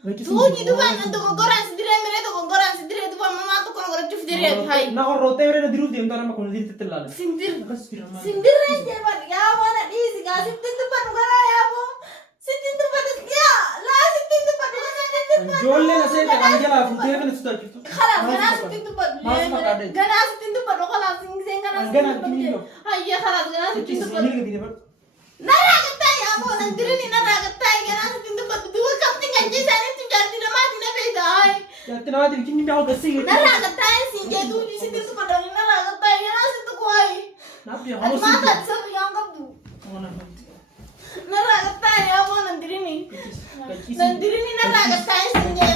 Tuji duban untuk goran sendiri mereka tuh goran sendiri tuh mama tuh kalau goran cuf sendiri hai. Nah kalau rote mereka dirut dia entar nama kalau dirut telan. Sindir aja pak. Ya mana di sih kasih tintu pak goran ya bu. Sindir pak ya lah sindir pak goran. Jolle nasi kan angela putih kan sudah gitu. Kalah ganas tintu pak. Ganas tintu pak kalau sing ganas. Ganas tintu. Iya kalah ganas tintu pak. Ini ke pak. Nara ketai ya bu nanti ini nara ketai ganas tintu pak dua kapten ganjil sana tuh jadi nama tidak beda hai. Ya kenapa jadi kini mau kesini? Nara ketai sih jadi di situ tuh pada nara ketai ganas itu kuai. Nabi yang harus Mata satu yang kamu. Nara ketai ya bu nanti ini. Nanti ini nara ketai sih dia.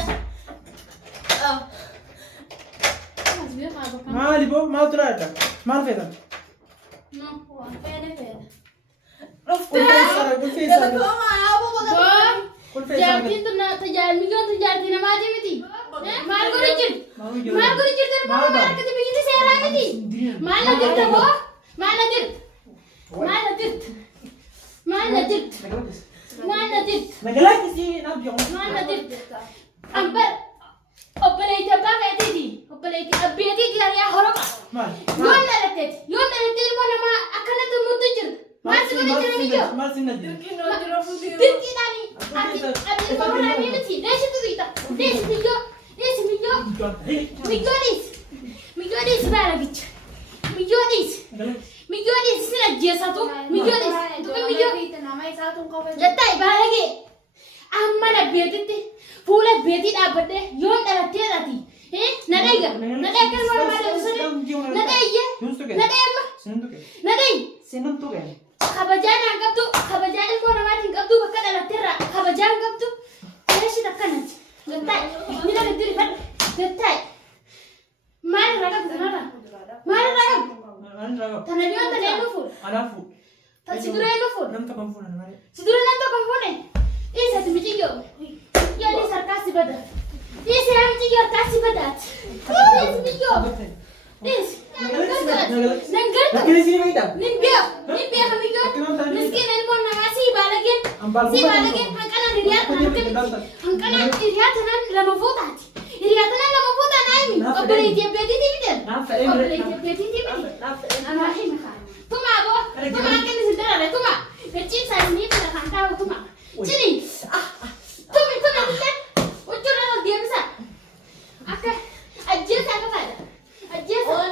Mali bo, mau terada. Mal feda. No, pede. Kulfesa. Jaartiin tunna tajaajilmigaa tajaajila maatii miti. Maal godhu jirti? Maal godhu jirti? Maal akkati biyyatti seeraa miti? Maal na jirta boo? Maal na jirti? Maal na jirti? Maal na jirti? Maal na jirti? Nagalaki si Nabi yang. Maal na jirti? Ambar obboleetti abbaa feetiiti. Obboleetti abbeetiiti yaa horoma. Mal. Yoon dhalatteeti. Yoon dhalatteeti immoo nama akkanatti muddu jirti. Maal si godhu jira miyyoo? Mal sinadi. Dirqiidhaani. Ati morraa miti. Deeshitu dhiita. Deeshi miyyoo. Deeshi miyyoo. Miyyoo dhiisi. Miyyoo dhiisi baalagicha. Miyyoo dhiisi. Miyyoo dhiisi sin ajjeesatu. Miyyoo dhiisi. Tuqi miyyoo. Jattaa baalagee. Amma labbeetitti fuula beetii dhaabbadhee yoon dhalattee ati. Nadayga. Naday akkas mana malee tusanii. Nadayye. Nadayamma. Naday. Senam tu kan? Kabajaan yang qabdu kabajaan ilmoo namaatiin qabdu bakka dhalatteerraa kabajaan qabdu jeeshit akkanatti gattaa'e mina gaddiri fadha gattaa'e maalirraa qabdu kanarraa maalirraa qabdu tana dhiyoon tana eenyu fuudha Anafu. si dura eenyu fuudha Nam tak mampu nama. si dura nam tokko hin fuune dhiisati mijiyyoo yaa dhiis harkaasi bada dhiisi yaa mijiyyoo harkaasi badaati dhiisi miyyoo dhiisi nangarta Lagi di sini kita. Nimbia kamigo. Miskin ilmu nangasi balagin. Si balagin hangkana diriat nanti. Hangkana diriat nan lama votat. Diriat nan lama votat naimi. Obere dia beti tidak. Obere dia beti tidak. Ana hina kan. Tuma bo. Tuma kan di situ ada tuma. Kecil saya ini tidak kantau tuma. Sini. Tumi kan. Ucur dia bisa. Oke. Aja saya pada. Aja saya.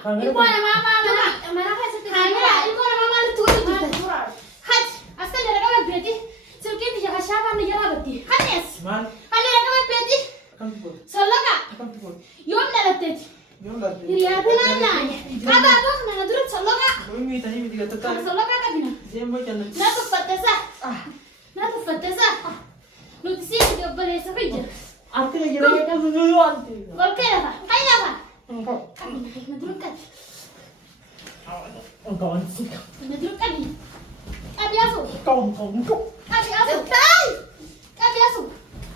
Ibu anak mama, mana kan seperti kamera, ibu anak mama itu tuh. Hat, asal dari kamar berarti, surkin di jaga siapa nih jaga berarti. Hanes. Mal. Ada dari kamar berarti. Soloka. Yom dalat. Iriat nana. Kata apa? Nana turut soloka. Kami tadi tiga tetap. Soloka kan bina. Semua jalan. Natu fatesa. Natu fatesa. Nutisi dia boleh seperti. Arti lagi lagi kan dulu anti. Golkar apa? Kayak apa? Engkau. Kami nadurut kan. Engkau anti. Nadurut kan. Abi asu. Kau. Abi asu. Hai. Abi asu.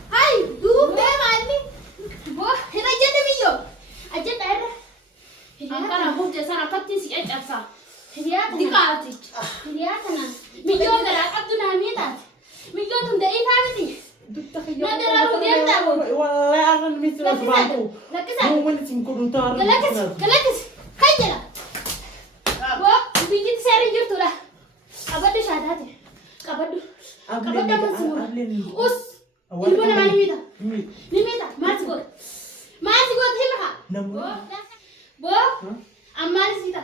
Hai. Dulu deh mani. Wah, ini aja deh Mio. Aja ada. Angkat rambut jasa angkat sih asa. Lihat di kaki. Lihat sana. Mio berak tuh namanya. Mio tuh dari mana Nanti lalu dia tahu. Wallahi akan misal sebantu. Lakisan. Mau mencingkur utar. Galakis. Hai jela. Wah, bijit seri jurtu lah. Abad syahadat. Abad teman semua. Us. Ibu nama Nimita. Nimita. Masih got hima. Bo. Amari sita.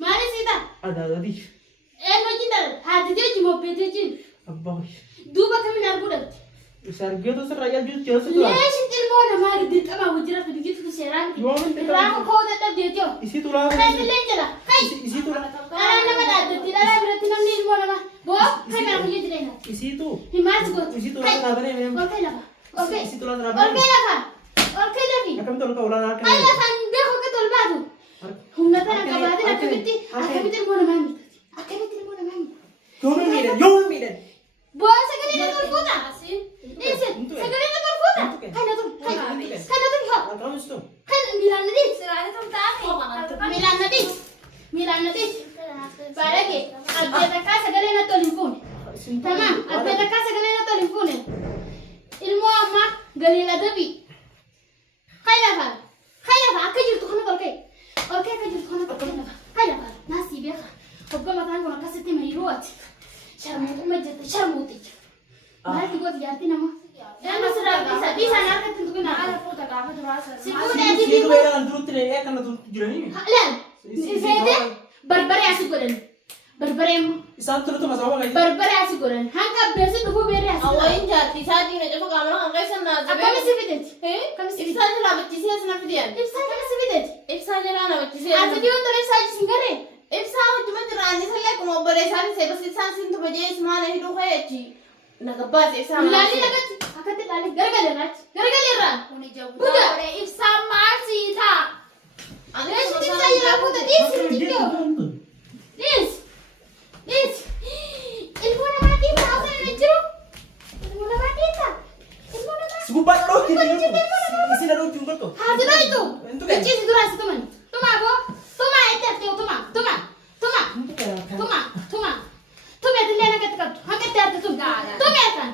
Mari sita. Ada tadi. Mau cinta. Hati dia cuma pede. Abang. Duba kami narbudat. Sargia tu seraya jus jelas tu. Lesh ilmu nama gede kama wujud begitu tu serang. Ramu kau tetap dia tu. Isi tulang. Kai lenjela. Kai. Isi tulang. Karena nama ada tidak ada berarti nama ilmu nama. Bo, kai mana punya tidak ada. Isi tu. Himas got. Isi tulang apa ni memang. Oke lah. Oke. Isi tulang apa? Oke lah. Oke lagi. Akan tu kau ulang akan. Kai lah kan dia kau ketul batu. Hunga tanah kabati nak kebiti. Akebiti ilmu nama. akkamitti ilmoo namaa miidha? Yoom miidhan? Bu'aa sagalee na tolfuudha. Dhiyeessin sagalee na tolfuudha. Kana tun haa. Maqaamistu. Kan miilaan na dhiis. Miilaan na dhiis. Baadhagee abbee takkaa sagalee na tol hin fuune. Tamam abbee takkaa sagalee na tol hin fuune. Ilmoo ammaa galiila dabii. Hayyaafaa akka jirtu kana tolkee. Olkee akka jirtu kana tolkee lafa. Hayyaafaa naasii beeka. Hogga mataan kun akkasitti mayyiruu ati. Sharmuutummaa jette sharmuuticha. Maalti gooti jaartii nama. Nama sirraa dhiisaan harkatti hin tuqinaa. Si fuudhee si Situ beekan durutti dheedhee akkana durutti jiranii. Laal feetee barbaree asii godhan. Barbaree Isaan turutti masaawwa gahi. barbaree asii godhan. Hanga abbeessi dhufuu beeree asii godhan. Awwayin jaartii isaatiin na jafa qaamana kan keessa naa zabe. Akkamitti fideeti? Ibsaa jalaa bachisee asina fidiyan. Ibsaa akkamitti fideeti? Ibsaa jalaa na bachisee. Ati dhiyoon tolee ibsaa jisin garee? Ibsaa wajjuma jiraan isallee akkuma obboleessaan isee bas ibsaan siin tuba jee ismaana hidhuu kayechi. Nagabbaas ibsaa Laalli lagatti akkatti laalli garagalee raachi. Garagalee irraa. Buda. Ibsaa maal sii ta'a? Reeshiti ibsaa jiraa buda dhiisi jikkoo. Dhiisi. Dhiisi. Ilmoo namaatiin baasee na jiru. Ilmoo namaatiin ta'a. Ilmoo namaa. Si gubbaa dhootti hin jiru. Isin dhootti hin godhu. Haati dhooytu. Icciisi duraa si tumani. Tumaa boo. Tumaa itti artee tumaa. Tumaa. Tumee tillee nagatti qabdu. Hanga itti arte tum. Tumee kan.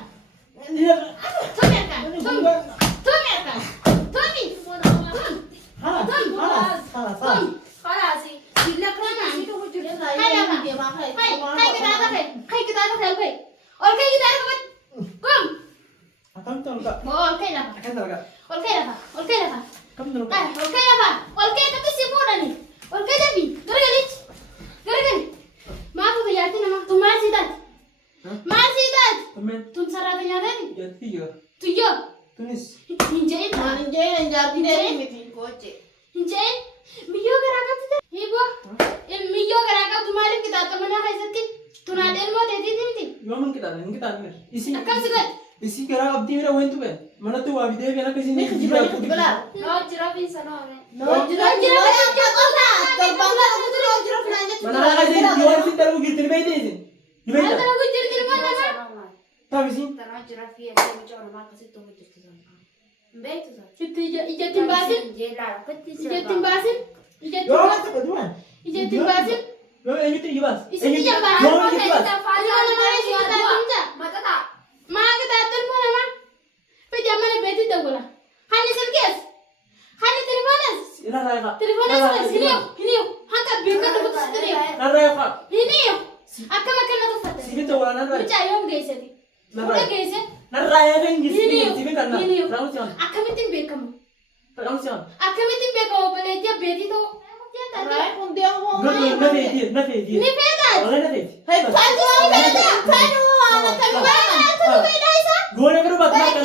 Tun sararanya tadi. Tuyo. Tunis. Hinjain lah. Hinjain jaartii dheerii miti goche. Hinjain. Miyyoo garaa qabdi tadi. Hibo. Miyyoo garaa qabdu maaliif qixaaxa mana keessatti? Tunaa dheelmoo teetii miti. Yoomin qixaaxan. Isin Akkam si godhe? isin garaa qabdii mira wayin tuqe. Manatti waa fidee kan akka isin Jibaa kutubala. Noo jira biisa noo. Jira Mana akka isin yoo isin darbu girtin beeyte isin. Dibeeyta. Mata aku jadi mana nama? Taaf isin. Itu ijatin basin. Ijatin basin. Yoo waan tokko du'an. Ijatin basin. Yoo eenyutti ijabaas. Isi jambaa. Yoo waan ijabaas. Maa kita telpon nama. Pejamana beti dawala. Hani selkes. Hani telefonas. Narraaya. Telefonas ini yo. Hangka birka tu betul sendiri. Narraaya. Ini yo. Akkam akkana tuffate. Sibita waa narraaya. Mucaa yoom geessati? Fuudha geesse? Narraaya kan gisi. Ini yo. Sibita narraaya. Ini yo. Raawuti waan. Akkamittiin beekamu? Raawuti waan. Akkamittiin beekamu obboleettii beetii ta'u? Nafeeti. Ni beekaati? Wala nafeeti. Goone garuu bakka kan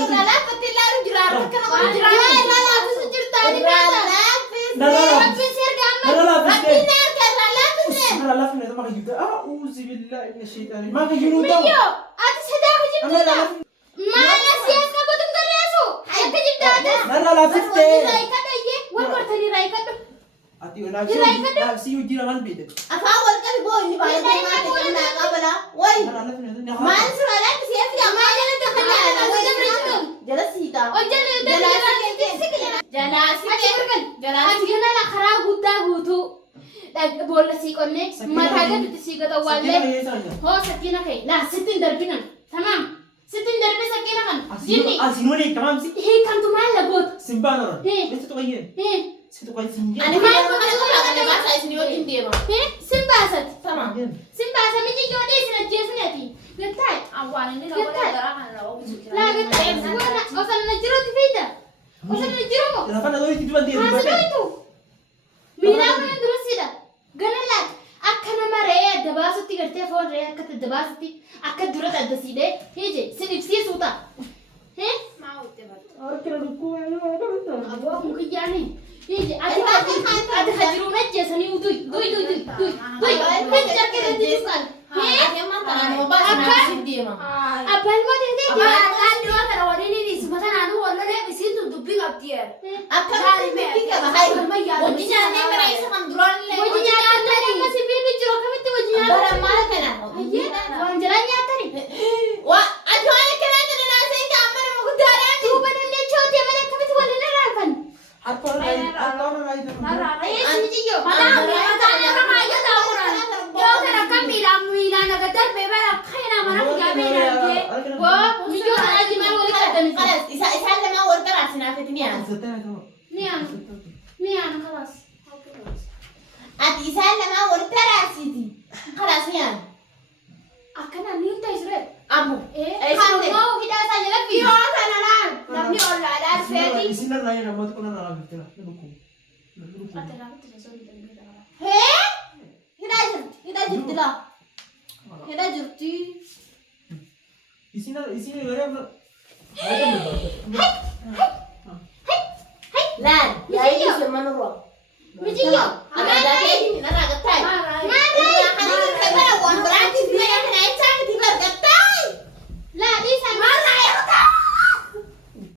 Nara lafne ta maka jibda. A'udzu billahi minasy syaitani. Maka jinu tahu. Miyyo! Ati sadaa ka jibda! Maala siyaas ka batung karyasu! Akka jibda ata! Nara lafte. Hirai kadayye! Wal kortani hirai kadu! Ati wala si ujira man bide. Afaan wal qabi boo inni baay'ee deemaa ta'e naa qabala. Wayi Nara lafne ta. maal suuraa si efi Maala na takhanyaa na wajja birichtu! jala siita. Hojjana Jalaasi Ati kana karaa guddaa guutuu boolla sii qonnee mataa gaditti sii gaxawwaallee hoo sakkiina ka'e laa sittiin darbinan tamaam sittiin darbe sakkiina kan jinni Asinoni tamam si. hiikamtu maal lagoota Simbanara. Itu tu kaya. Situ kaya sinja. ani maal baasaa isin wajjin deema. simbaasati Tamam. simbaasa miti ijoollee isin ajjeesinati gattaay laa gattaay osoo na jiruuti fiida osoo na jiru moo Kenapa nak tahu itu tuan dia? haasitootu miilaa kana durusidha gana laat akka nama re'ee adda baasutti gartee foon re'ee akka adda baasutti akka duratti adda siidhee hije sin ibsiisuu ta'a. Kira duku ya. Aboo kun kiyyaani hije ati hajiruun ajjeesanii duy jarkee jiruusan. Abbaan moo deetee jira? Wajji nyaatanii amma sibiilli jiru akkamitti wajji nyaatu? Mijiyo, madam, madam, kama aja tahu orang. Yo, cara kami ila nagatar beba, kaya mana kami nanti. Wah, mijiyo ada di mana boleh kata nih. خلاص isaan lama warta rasina fitniya Nian, kelas. ati isaan lama warta rasiti خلاص niyan Akan ani udah isret. abu Kalau mau kita saja lagi. yo tanalan namni olla ala feti Isin na lang naman ko na nakakita. Nabuko. Kata aku tidak sorry dan kita. he hida jirtila hida jirti Isin na gaya na. lan ya Mijiyo. ini manuro Mijiyo, ada ada ini nara